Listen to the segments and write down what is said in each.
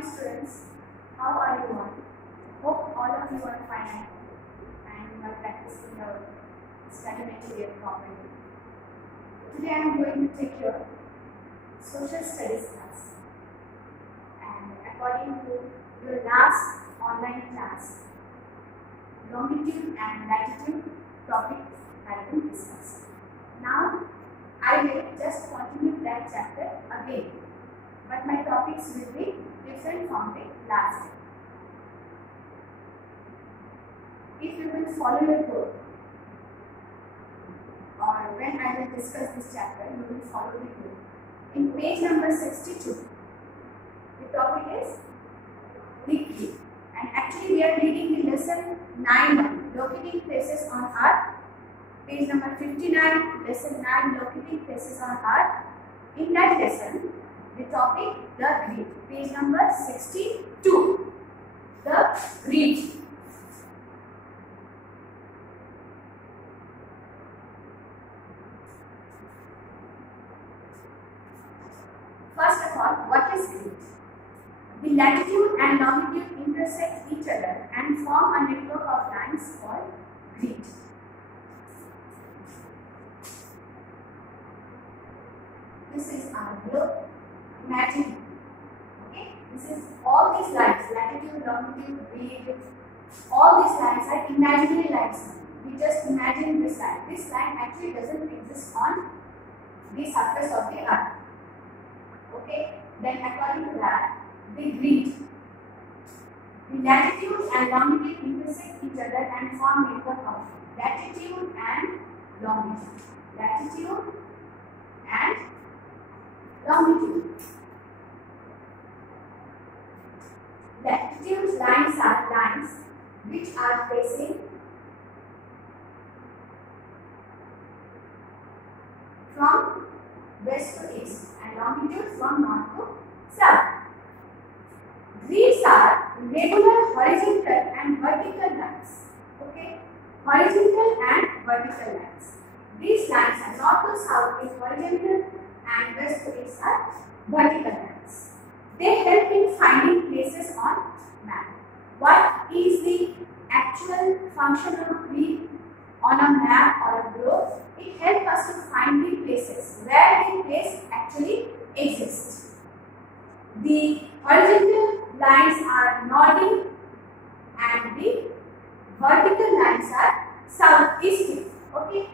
morning, students. How are you all? Hope all of you are fine and you are practicing your study material properly. Today I am going to take your social studies class, and according to your last online class, longitude and latitude topics have been discussed. Now I will just continue that chapter again, but my topics will be different from the last day. If you will follow your book, or when I will discuss this chapter, you will follow the book. In page number 62, the topic is weekly, and actually we are reading the lesson 9, locating places on Earth. Page number 59, lesson 9, locating places on Earth. In that lesson, the topic, the grid. Page number 62, the grid. First of all, what is grid? The latitude and longitude intersect each other and form a network of lines called grid. This is our globe. Imagine, okay? This is all these lines, latitude, longitude, grid. All these lines are imaginary lines. We just imagine this line. This line actually doesn't exist on the surface of the Earth. Okay? Then according to that, the grid. The latitude and longitude intersect each other and form network of latitude and longitude. Latitude and longitude. Latitude lines are lines which are facing from west to east and longitude from north to south. Grids are regular horizontal and vertical lines. Okay, horizontal and vertical lines. These lines are north to south is horizontal and west to east are vertical lines. They help in finding places on map. What is the actual function of grid on a map or a globe? It helps us to find the places where the place actually exists. The horizontal lines are northern and the vertical lines are southeastern. Okay.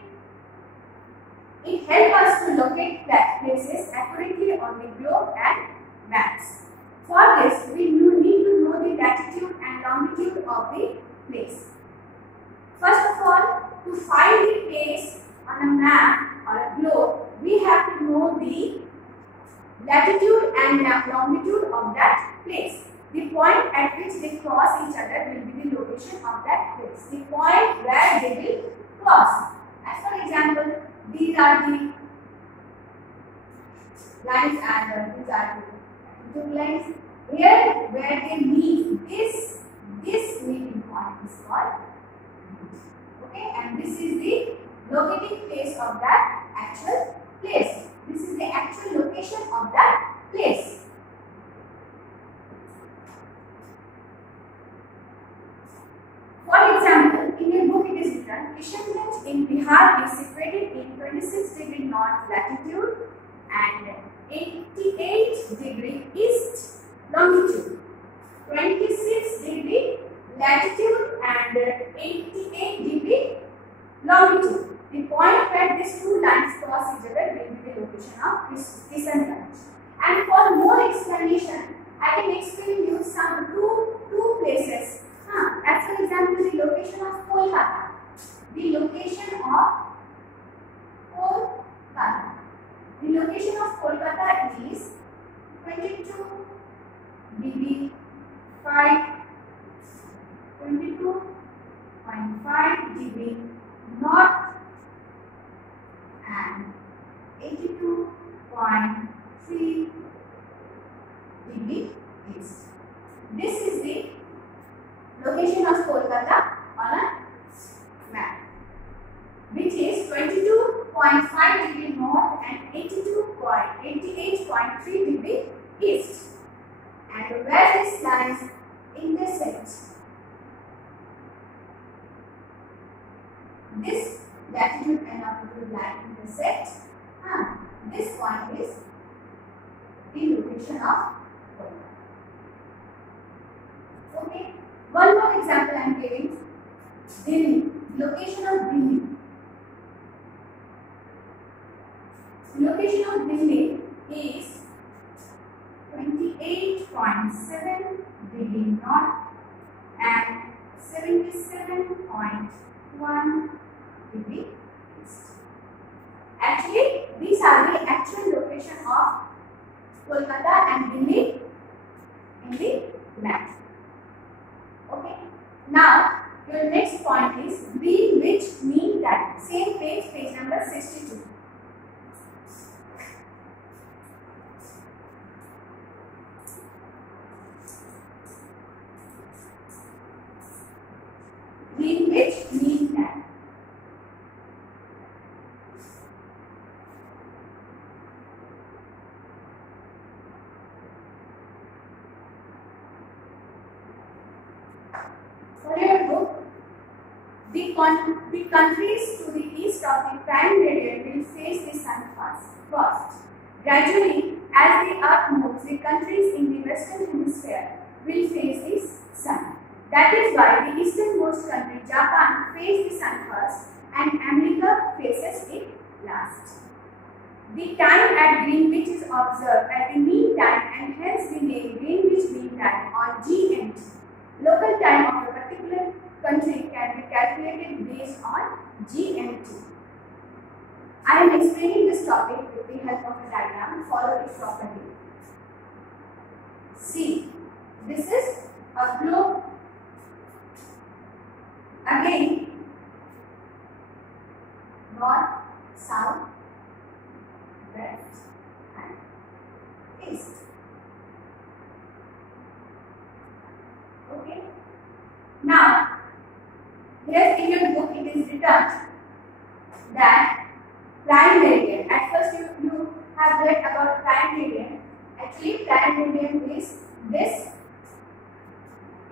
It helps us to locate places accurately on the globe and maps. For this, we need to know the latitude and longitude of the place. First of all, to find the place on a map or a globe, we have to know the latitude and longitude of that place. The point at which they cross each other will be the location of that place. The point where they will cross. As for example, these are the lines and these are the two lines. Here where they meet, this meeting point is called. Okay, and this is the locating place of that actual place. This is the actual location of that place. For example, in your book it is written, Kishanganj in Bihar is situated in 26° north latitude and 88° east longitude. 26° latitude and 88° longitude. The point where these two lines cross each other will be the location of Kishanganj. And for more explanation, I can explain you some two places. As for example, the location of Kolkata. The location of Kolkata. The location of Kolkata is 22°5, 22.5° north and 82.3° east. This is the location of Kolkata on a map, which is 22.5° north and 88.3° east. and where these lines intersect. This latitude and longitude line intersect. This point is the location of pole. Okay. One more example I am giving. Delhi. Location of Delhi. Location of Delhi is 28.7 degree north and 77.1 degree east. Actually, these are the actual location of Kolkata and Delhi in the map. Okay. Now, your next point is Greenwich Mean Time. Same page, page number 62. Greenwich Mean Time. For your book, the countries to the east of the prime meridian will face the sun first. Gradually, as the earth moves, the countries in the western hemisphere will face the sun. That is why the easternmost country, Japan, faces the sun first and America faces it last. The time at Greenwich is observed at the mean time and hence the name Greenwich Mean Time or GMT. Local time of a particular country can be calculated based on GMT. I am explaining this topic with the help of a diagram. Follow it properly. See, this is a globe. Again, north, south, west and east. Okay. Now, here in your book it is written that prime meridian. At first you have read about prime meridian. Actually, prime meridian is this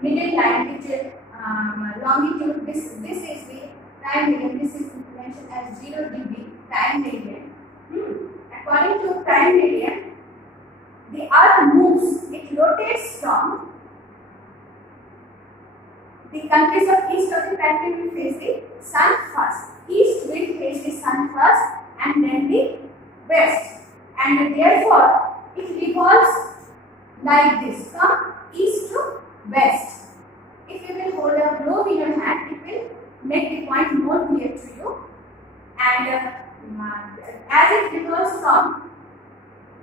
middle line which is longitude. This is the prime meridian. This is mentioned as 0 degree prime meridian. According to prime meridian, the earth moves. It rotates from the countries of east of the prime meridian will face the sun first. East will face the sun first and then the west, and therefore it revolves like this from east to west. If you will hold a globe in your hand, it will make the point more clear to you. And as it revolves from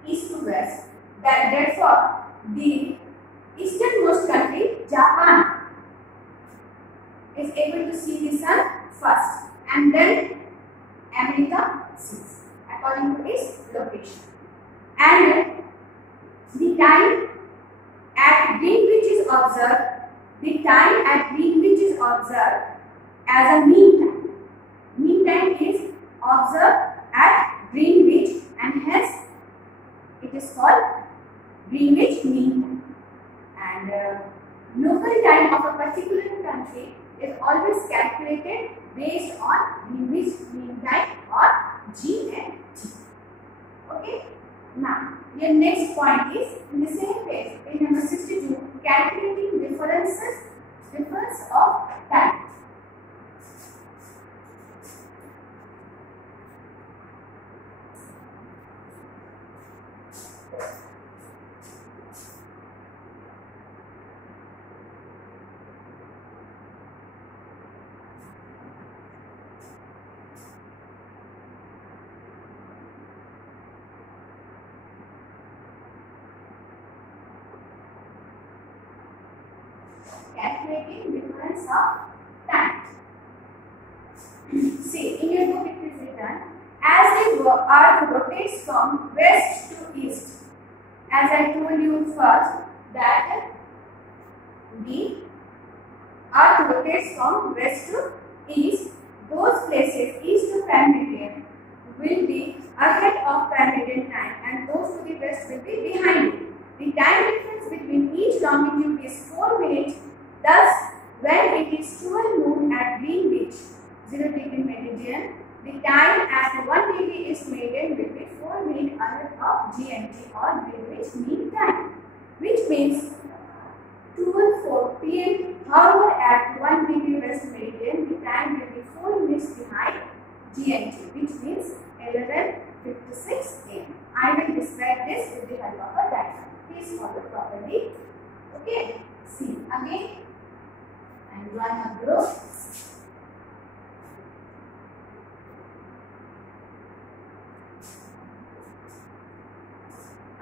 east to west, therefore the easternmost country, Japan, is able to see the sun first, and then America sees according to its location. And the time at Greenwich is observed. The time at Greenwich is observed as a mean time. Mean time is observed at Greenwich, and hence it is called Greenwich Mean Time. And local time of a particular country is always calculated based on Greenwich Mean Time or GMT. Okay. Now, your next point is in the same page, page number 62, calculating difference of time. Calculating difference of time. See, in your book it is written, as the earth rotates from west to east, as I told you first that the earth rotates from west to east, those places east to prime meridian will be ahead of prime meridian time and those to the west will be behind it. The time difference between longitude is 4 minutes. Thus, when it is 12 noon at Greenwich, 0 degree meridian, the time at 1 degree is maintained will be 4 minutes ahead of GMT or Greenwich Mean Time, which means 12:04 p.m. However, at 1 degree west meridian, the time will be 4 minutes behind GMT, which means 11:56 a.m. I will describe this with the help of a diagram. Please follow properly. Okay. See again. And run a group.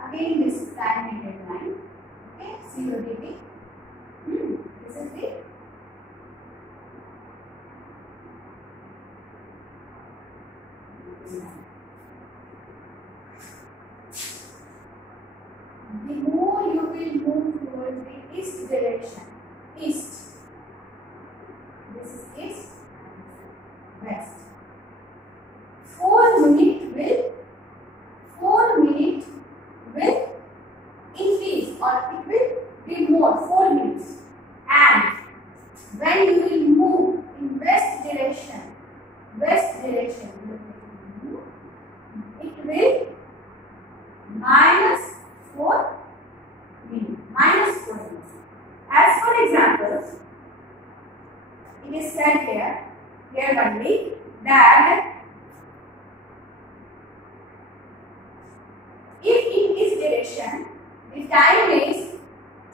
Again, this time needed line. Okay, 0 degree. This is the more you will move towards the east direction. East. This is east. West. 4 minutes will increase, or it will be more, 4 minutes. And when you will move in west direction, it will minus 4 minutes. As for example, it is said here only that if in this direction the time is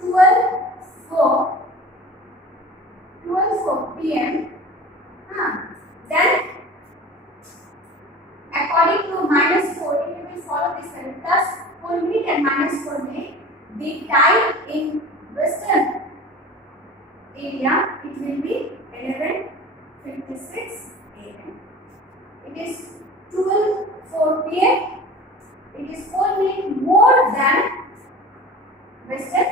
12:04 p.m. Then according to -4, if you will follow this one, plus 4 minutes and -4 minutes, the time in western area, it will be 11:56 a.m. It is 12:04 p.m. It is 4 minutes more than western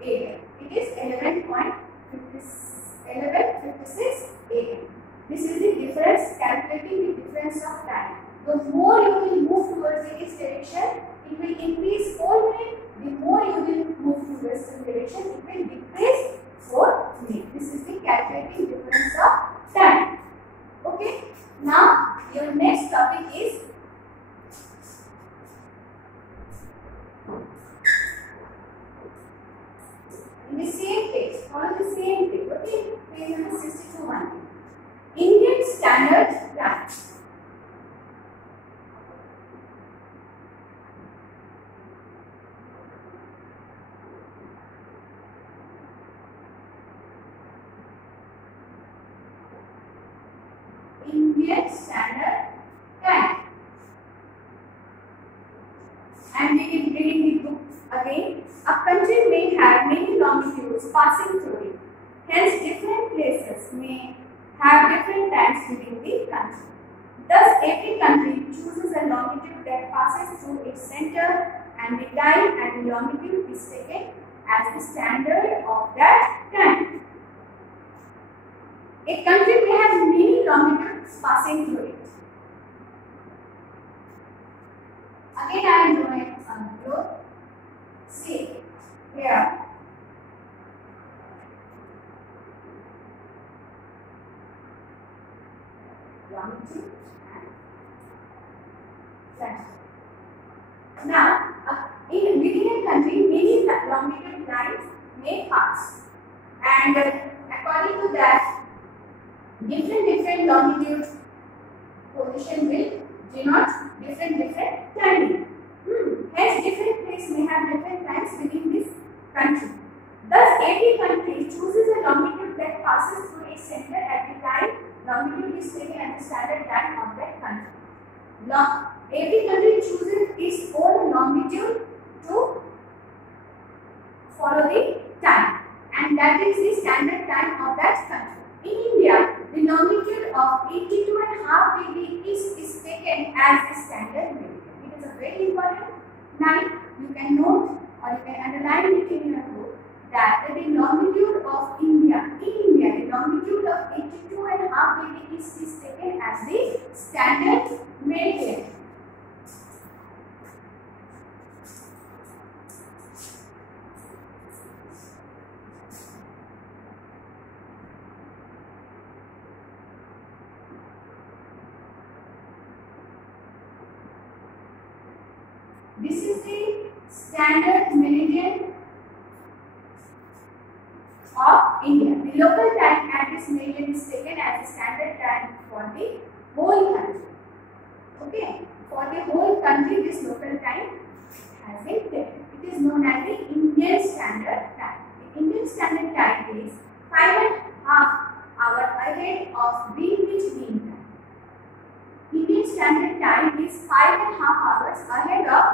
area. It is 11:56 a.m. This is the difference, calculating the difference of time. The more you will move towards the east direction, it will increase 4 minutes. The more you will move to western direction, it will decrease 4 minutes. This is the calculating difference of time. Okay. Now, your next topic is in the same page. Follow the same page. Okay. Page number 62. Indian Standard Time. Indian Standard Time. I am reading the book again. A country may have many longitudes passing through it. Hence, different places may have different times within the country. Thus, every country chooses a longitude that passes through its center, and the time and the longitude is taken as the standard of that time. A country may have many longitudes passing through it. Again, I am drawing some growth. See here. Longitude and latitude. Now, within a country, many longitude lines may pass, and according to that, different longitude position will denote different timing. Hence, different place may have different times within this country. Thus, every country chooses a longitude that passes through its center at the time longitude is taken at the standard time of that country. Every country chooses its own longitude to follow the time, and that is the standard time of that country. In India, the longitude of 82.5 degree east is taken as the standard meridian. It is a very important line. You can note or you can underline it in your book that the longitude of India, the longitude of 82.5 degree east is taken as the standard meridian. This is the standard meridian of India. The local time at this meridian is taken as the standard time for the whole country. Okay, for the whole country, this local time has been taken. It is known as the Indian Standard Time. The Indian Standard Time is 5.5 hours ahead of Greenwich Mean Time. Indian Standard Time is 5.5 hours ahead of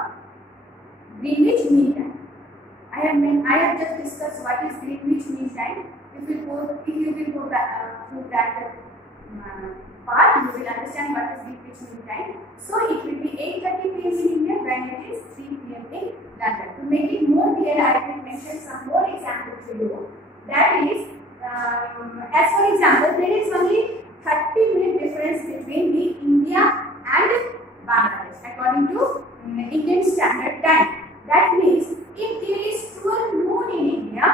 Greenwich Mean Time. I have just discussed what is Greenwich Mean Time. If you will go back through that part, you will understand what is Greenwich Mean Time. So it will be 8:30 p.m. in India when it is 3 p.m. in London. To make it more clear, I will mention some more examples to you. That is, as for example, there is only 30-minute difference between the India and Bangladesh according to Indian Standard Time. That means if there is 12 noon in India,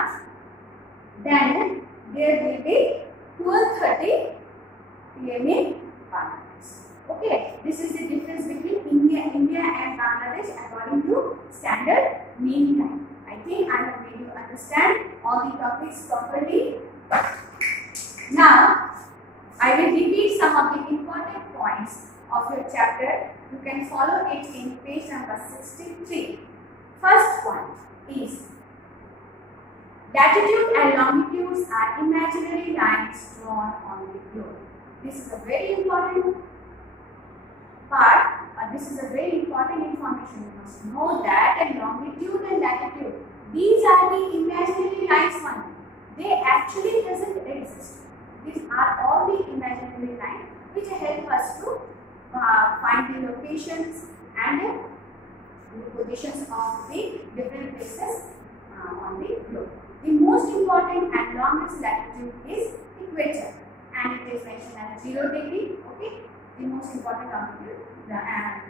then there will be 12:30 p.m. in Bangladesh. Okay, this is the difference between India and Bangladesh according to standard mean time. I think I have made you understand all the topics properly. Now, I will repeat some of the important points of your chapter. You can follow it in page number 63. First point is latitude and longitudes are imaginary lines drawn on the globe. This is a very important part. This is a very important information. You must know that and longitude and latitude, these are the imaginary lines only. They actually doesn't exist. These are all the imaginary lines which help us to find the locations and the positions of the different places on the globe. The most important and longest latitude is equator, and it is mentioned as 0 degree. Okay, the most important longitude,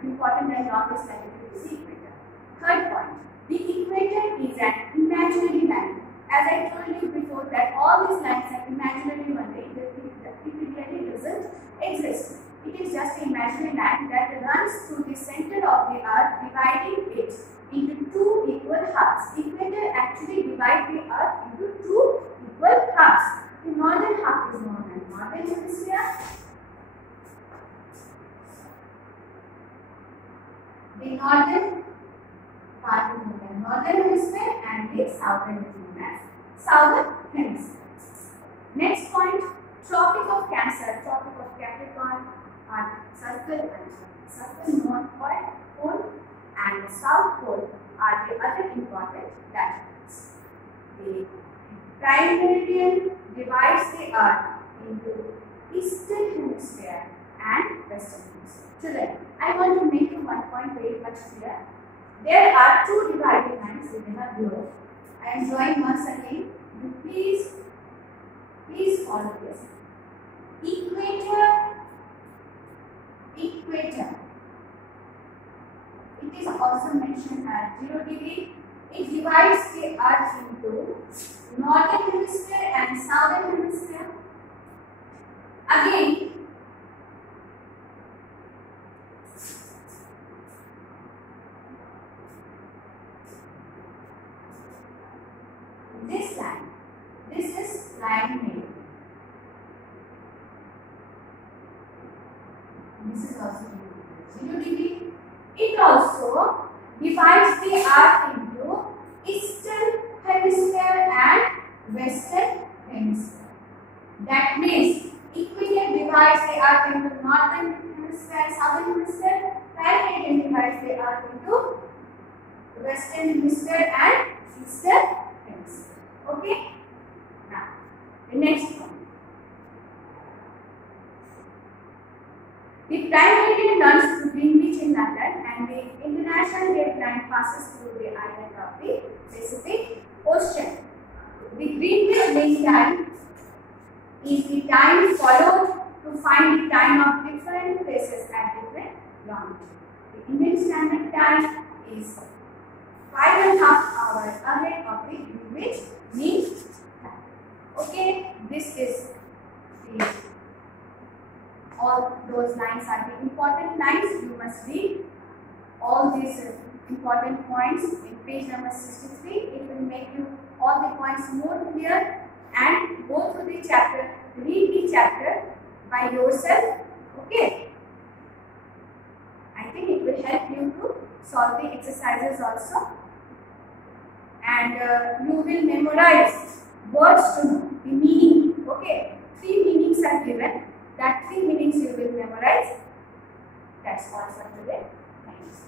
important and longest latitude is the equator. Third point, the equator is an imaginary line. As I told you before that all these lines are imaginary only. It really doesn't exist. It is just an imaginary line that runs through the center of the earth, dividing it into two equal halves. Equator actually divides the earth into two equal halves. The northern half is known as northern hemisphere. The northern part is known as northern hemisphere, and the southern is known as southern hemisphere. Next point, Tropic of Cancer, Tropic of Capricorn are circle North Pole and the South Pole are the other important latitudes. The prime meridian divides the earth into Eastern hemisphere and Western hemisphere. Children, I want to make you one point very much clear. There are two dividing lines within a globe. I am drawing once again. You please follow this. Equator. It is also mentioned as 0 degree. It divides the earth into northern hemisphere and southern hemisphere. Again, this line, this is line made. This is also 0 degree. It also divides the earth into Eastern hemisphere and Western hemisphere. That means equator divides the earth into northern hemisphere and southern hemisphere. Parallel divides the earth into Western hemisphere and Eastern hemisphere. Okay? Now, the next one. The prime meridian runs through Greenwich in London, and the international date line passes through the island of the Pacific Ocean. The Greenwich Mean Time is the time followed to find the time of different places at different longitude. The Indian Standard Time is 5.5 hours ahead of the Greenwich Mean Time. Okay, this is the all those lines are the important lines. You must read all these important points in page number 63. It will make you all the points more clear, and go through the chapter, read the chapter by yourself. Okay. I think it will help you to solve the exercises also, and you will memorize words to know the meaning. Okay. 3 meanings are given. That 3 meanings you will memorize. That's all for today. Thanks.